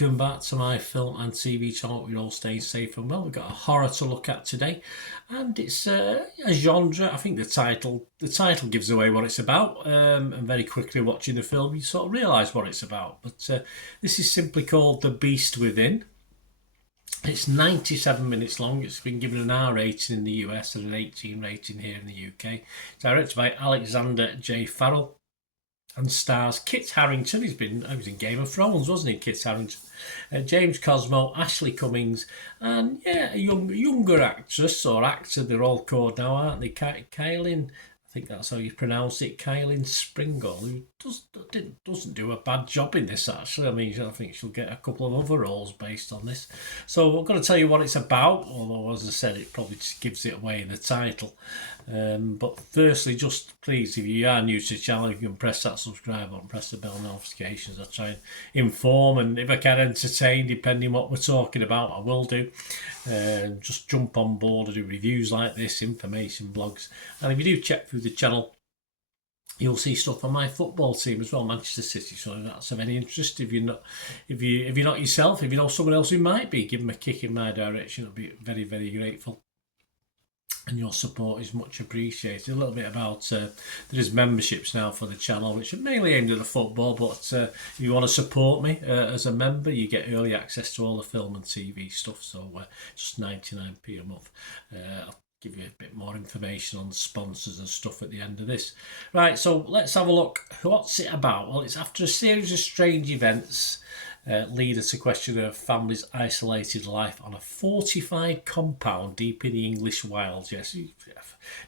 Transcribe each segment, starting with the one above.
welcome back to my film and TV channel. We're all staying safe and well. We've got a horror to look at today, and it's a genre. I think the title gives away what it's about, and very quickly watching the film you sort of realise what it's about. But this is simply called The Beast Within. It's 97 minutes long. It's been given an R rating in the US and an 18 rating here in the UK. It's directed by Alexander J. Farrell and stars Kit Harington. He was in Game of Thrones, wasn't he, Kit Harington? James Cosmo, Ashley Cummings, and a younger actress or actor. They're all called now, aren't they? Kylie, I think that's how you pronounce it, Kylie Springle, who doesn't do a bad job in this, actually. I mean, I think she'll get a couple of other roles based on this. So I'm going to tell you what it's about, although, as I said, it probably just gives it away in the title. But firstly, just please, if you are new to the channel, you can press that subscribe button, press the bell notifications. I try and inform, and if I can entertain, depending what we're talking about, I will do. Just jump on board. I do reviews like this, information blogs, and if you do check through the channel, you'll see stuff on my football team as well, Manchester City. So if that's of any interest, if you're not yourself, if you know someone else who might be, give them a kick in my direction. I'll be very, very grateful. And your support is much appreciated. A little bit about there is memberships now for the channel, which are mainly aimed at the football. But if you want to support me as a member, you get early access to all the film and TV stuff. So just 99p a month. I'll give you a bit more information on the sponsors and stuff at the end of this. Right, so let's have a look. What's it about? Well, it's after a series of strange events lead us to question a family's isolated life on a fortified compound deep in the English wilds. Yes,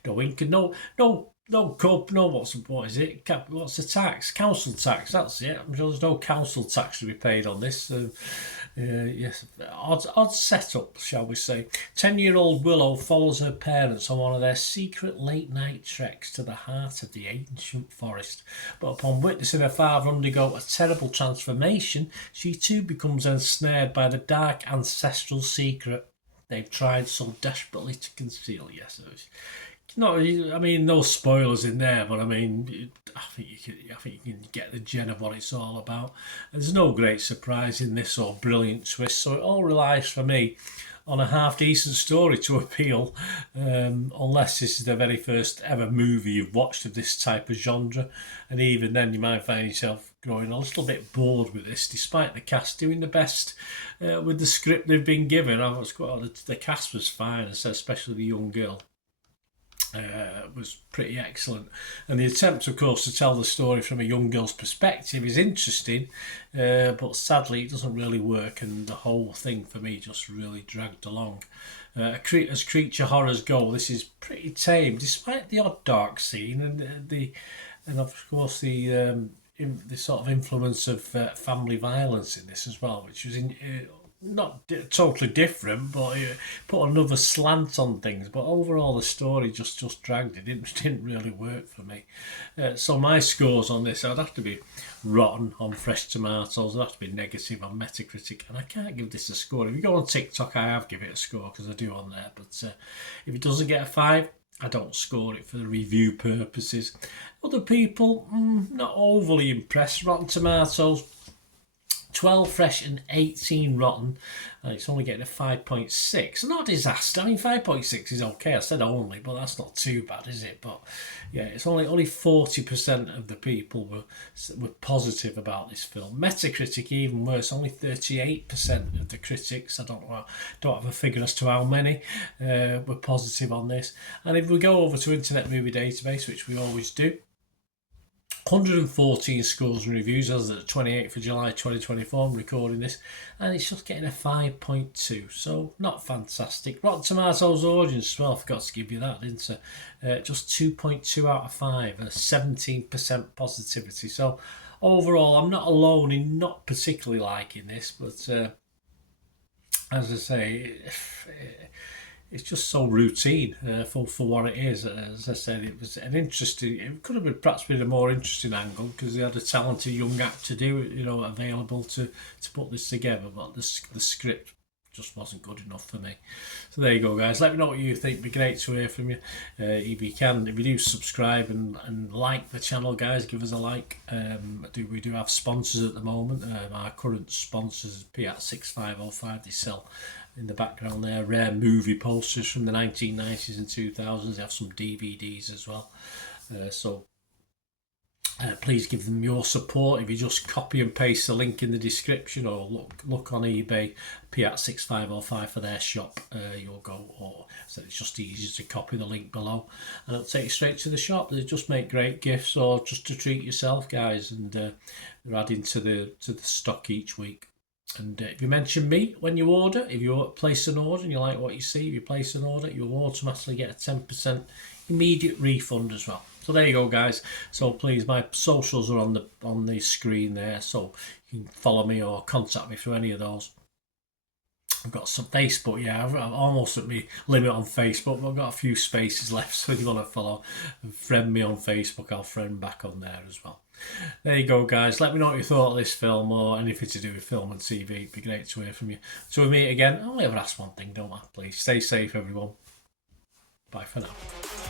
no income, no cup, no what is it? What's the tax? Council tax. That's it. I'm sure there's no council tax to be paid on this. Yes, odd setup, shall we say. 10-year-old Willow follows her parents on one of their secret late-night treks to the heart of the ancient forest. But upon witnessing her father undergo a terrible transformation, she too becomes ensnared by the dark ancestral secret they've tried so desperately to conceal. Yes, no, I mean, no spoilers in there, but I mean, I think you can get the gen of what it's all about. There's no great surprise in this or brilliant twist, so it all relies for me on a half-decent story to appeal, unless this is the very first ever movie you've watched of this type of genre, and even then you might find yourself growing a little bit bored with this, despite the cast doing the best with the script they've been given. The cast was fine, especially the young girl. Was pretty excellent, and the attempt, of course, to tell the story from a young girl's perspective is interesting, but sadly it doesn't really work, and the whole thing for me just really dragged along. As creature horrors go, this is pretty tame, despite the odd dark scene and of course the sort of influence of family violence in this as well, which was not totally different, but it put another slant on things. But overall, the story just dragged. It didn't really work for me. So my scores on this, I'd have to be rotten on Fresh Tomatoes. I'd have to be negative on Metacritic, and I can't give this a score. If you go on TikTok, I have given it a score because I do on there. But if it doesn't get a 5, I don't score it for the review purposes. Other people, not overly impressed. Rotten Tomatoes, 12 fresh and 18 rotten, and it's only getting a 5.6. Not a disaster. I mean, 5.6 is okay. I said only, but that's not too bad, is it? But yeah, it's only 40% of the people were positive about this film. Metacritic, even worse, only 38% of the critics, I don't have a figure as to how many, were positive on this. And if we go over to Internet Movie Database, which we always do, 114 scores and reviews as of the 28th of July 2024. I'm recording this, and it's just getting a 5.2, so not fantastic. Rotten Tomatoes audience, well, I forgot to give you that, didn't I? Just 2.2 out of 5, a 17% positivity. So overall, I'm not alone in not particularly liking this, but as I say, it's just so routine for what it is. As I said, it was an interesting. It could have perhaps been a more interesting angle because they had a talented young actor available to put this together. But the script just wasn't good enough for me. So there you go, guys. Let me know what you think. It'd be great to hear from you. If you do subscribe and like the channel, guys, give us a like. We do have sponsors at the moment. Our current sponsors, P6505, they sell in the background there rare movie posters from the 1990s and 2000s. They have some DVDs as well. Please give them your support. If you just copy and paste the link in the description, or look on eBay, P6505 for their shop, you'll go. Or so it's just easier to copy the link below, and it'll take you straight to the shop. They just make great gifts, or just to treat yourself, guys. And they're adding to the stock each week. And if you mention me when you order, if you place an order and you like what you see, if you place an order, you'll automatically get a 10% immediate refund as well. So there you go, guys. So please, my socials are on the screen there, so you can follow me or contact me through any of those. I've got some Facebook, yeah, I'm almost at my limit on Facebook, but I've got a few spaces left, so if you want to follow and friend me on Facebook, I'll friend back on there as well. There you go, guys. Let me know what you thought of this film, or anything to do with film and TV. It'd be great to hear from you. So we meet again. I only ever ask one thing, don't I? Please stay safe, everyone. Bye for now.